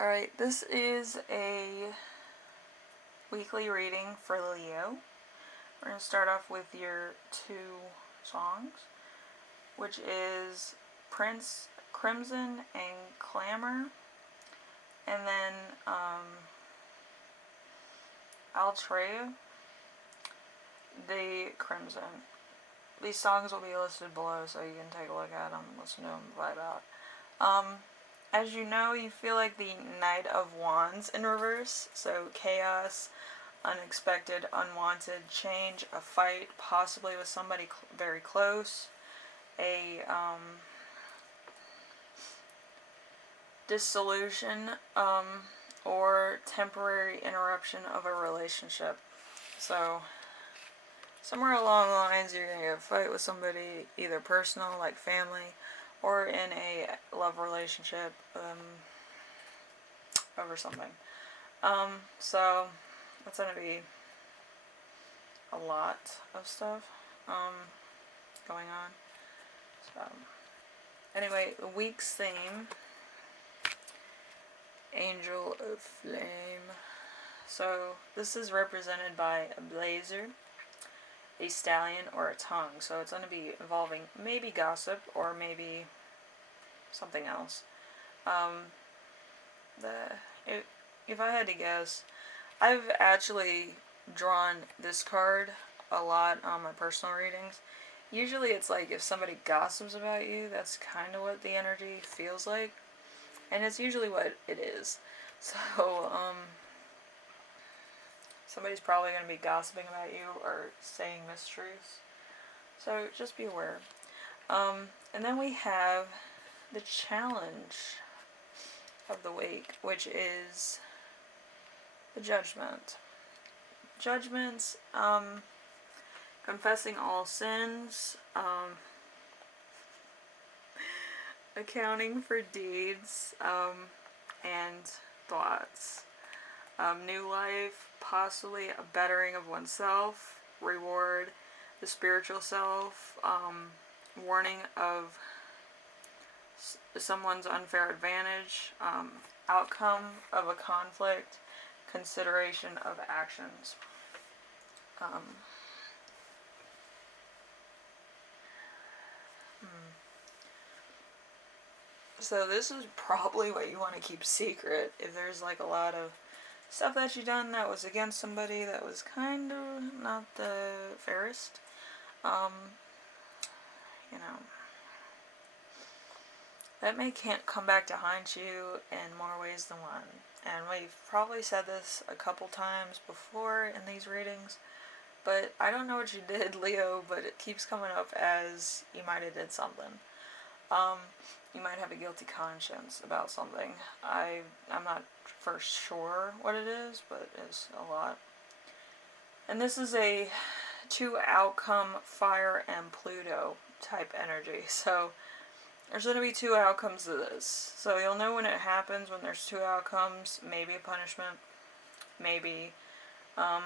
Alright, this is a weekly reading for Leo. We're going to start off with your two songs, which is Prince Crimson and Clamor, and then Altrea, the Crimson. These songs will be listed below so you can take a look at them, listen to them, vibe out. As you know, you feel like the Knight of Wands in reverse, so chaos, unexpected, unwanted change, a fight, possibly with somebody very close, a dissolution, or temporary interruption of a relationship. So, somewhere along the lines, you're going to get a fight with somebody, either personal, like family, or in a love relationship, over something. So that's going to be a lot of stuff, going on. So, anyway, the week's theme, Angel of Flame. So, this is represented by a blazer, a stallion, or a tongue. So it's going to be involving maybe gossip or maybe something else. If I had to guess, I've actually drawn this card a lot on my personal readings. Usually it's like if somebody gossips about you, that's kind of what the energy feels like. And it's usually what it is. So, somebody's probably going to be gossiping about you or saying mistruths. So just be aware. And then we have the challenge of the week, which is the judgment. Judgments, confessing all sins, accounting for deeds, and thoughts. New life, possibly a bettering of oneself, reward, the spiritual self, warning of someone's unfair advantage, outcome of a conflict, consideration of actions. So this is probably what you want to keep secret if there's like a lot of stuff that you done that was against somebody that was kind of not the fairest. You know, that can't come back to haunt you in more ways than one. And we've probably said this a couple times before in these readings, but I don't know what you did, Leo, but it keeps coming up as you might have did something. You might have a guilty conscience about something. I'm not for sure what it is, but it's a lot. And this is a 2 outcome fire and Pluto type energy. So there's going to be 2 outcomes to this. So you'll know when it happens, when there's 2 outcomes, maybe a punishment, maybe a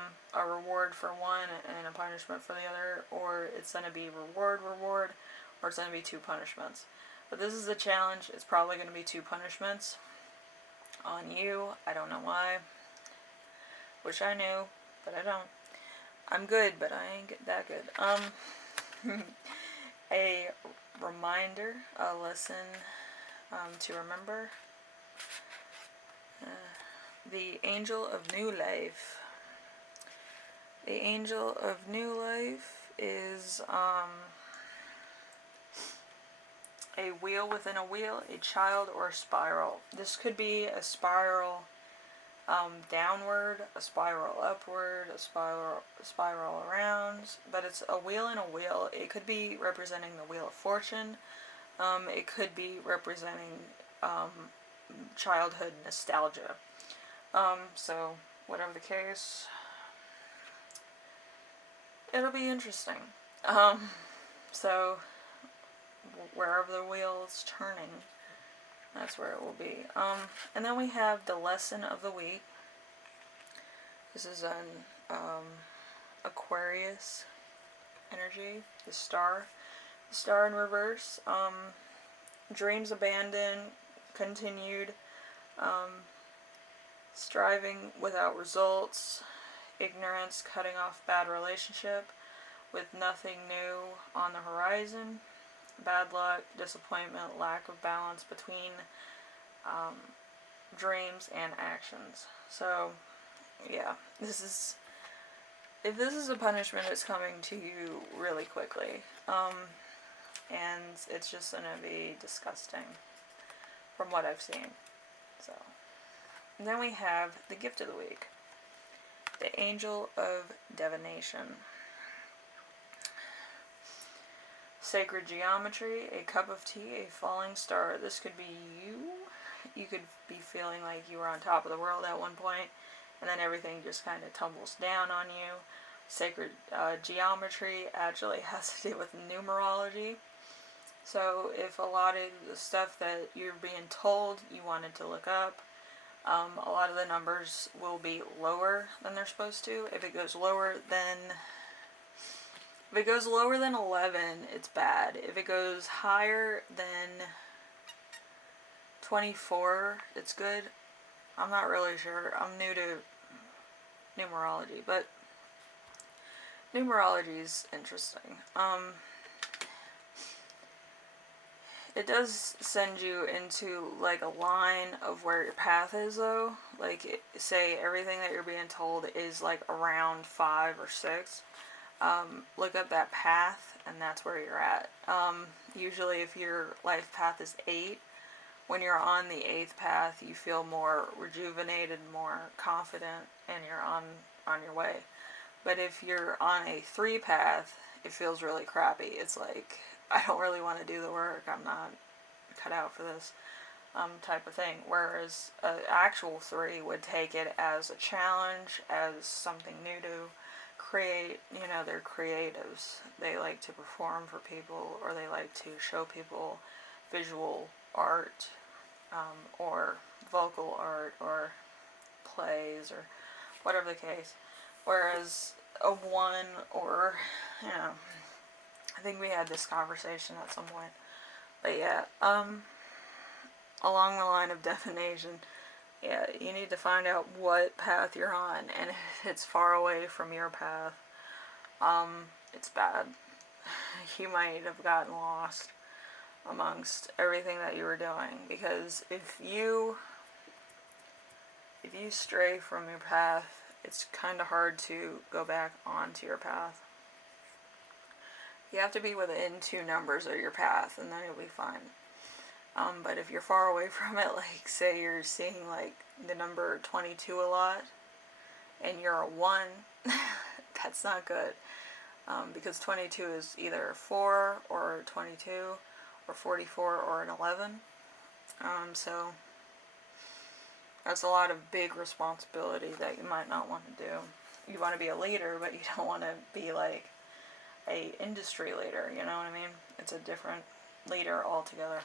reward for one and a punishment for the other, or it's going to be reward, or it's going to be 2 punishments. But this is a challenge. It's probably going to be 2 punishments on you. I don't know why. Wish I knew, but I don't. I'm good, but I ain't that good. A reminder, a lesson to remember. The Angel of New Life. The Angel of New Life is a wheel within a wheel, a child, or a spiral. This could be a spiral downward, a spiral upward, a spiral around, but it's a wheel in a wheel. It could be representing the Wheel of Fortune. It could be representing childhood nostalgia. So whatever the case, it'll be interesting. So wherever the wheel is turning, that's where it will be. And then we have the lesson of the week. This is an Aquarius energy, the star in reverse. Dreams abandoned, continued, striving without results, ignorance cutting off bad relationship, with nothing new on the horizon, bad luck, disappointment, lack of balance between um, dreams and actions. So, yeah, if this is a punishment, it's coming to you really quickly. And it's just gonna be disgusting from what I've seen. So, and then we have the gift of the week, the Angel of Divination. Sacred geometry, a cup of tea, a falling star. This could be you. You could be feeling like you were on top of the world at one point, and then everything just kind of tumbles down on you. Sacred geometry actually has to do with numerology. So if a lot of the stuff that you're being told you wanted to look up, a lot of the numbers will be lower than they're supposed to. If it goes lower than 11, it's bad. If it goes higher than 24, it's good. I'm not really sure. I'm new to numerology, but numerology is interesting. It does send you into like a line of where your path is, though. Like, say everything that you're being told is like around 5 or 6. Look up that path, and that's where you're at. Usually, if your life path is 8, when you're on the 8th path, you feel more rejuvenated, more confident, and you're on your way. But if you're on a 3 path, it feels really crappy. It's like, I don't really want to do the work. I'm not cut out for this type of thing. Whereas an actual 3 would take it as a challenge, as something new to create. They're creatives. They like to perform for people, or they like to show people visual art, or vocal art, or plays, or whatever the case. Whereas a 1, or, I think we had this conversation at some point. But yeah, along the line of definition, yeah, you need to find out what path you're on, and if it's far away from your path, it's bad. You might have gotten lost amongst everything that you were doing, because if you stray from your path, it's kind of hard to go back onto your path. You have to be within 2 numbers of your path, and then you'll be fine. But if you're far away from it, like say you're seeing like the number 22 a lot, and you're a 1, that's not good. Because 22 is either 4 or 22, or 44 or an 11. So that's a lot of big responsibility that you might not want to do. You want to be a leader, but you don't want to be like a industry leader, you know what I mean? It's a different leader altogether.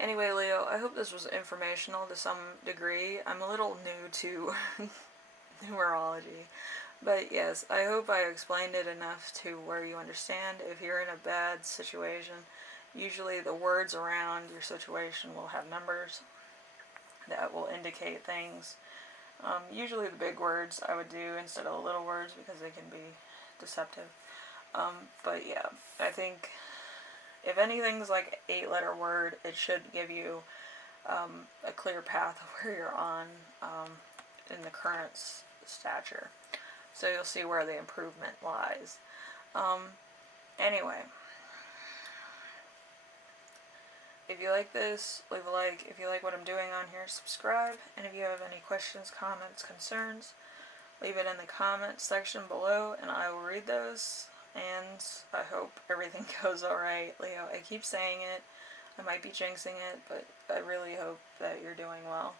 Anyway, Leo, I hope this was informational to some degree. I'm a little new to numerology, but yes, I hope I explained it enough to where you understand. If you're in a bad situation, usually the words around your situation will have numbers that will indicate things. Usually the big words I would do instead of the little words, because they can be deceptive. But yeah, I think if anything's like an 8-letter word, it should give you a clear path of where you're on in the current stature. So you'll see where the improvement lies. Anyway, if you like this, leave a like. If you like what I'm doing on here, subscribe. And if you have any questions, comments, concerns, leave it in the comments section below, and I will read those. And I hope everything goes alright, Leo. I keep saying it. I might be jinxing it, but I really hope that you're doing well.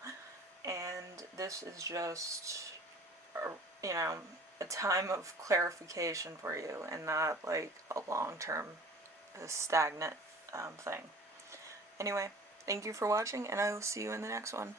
And this is just, a time of clarification for you, and not like a long-term, stagnant thing. Anyway, thank you for watching, and I will see you in the next one.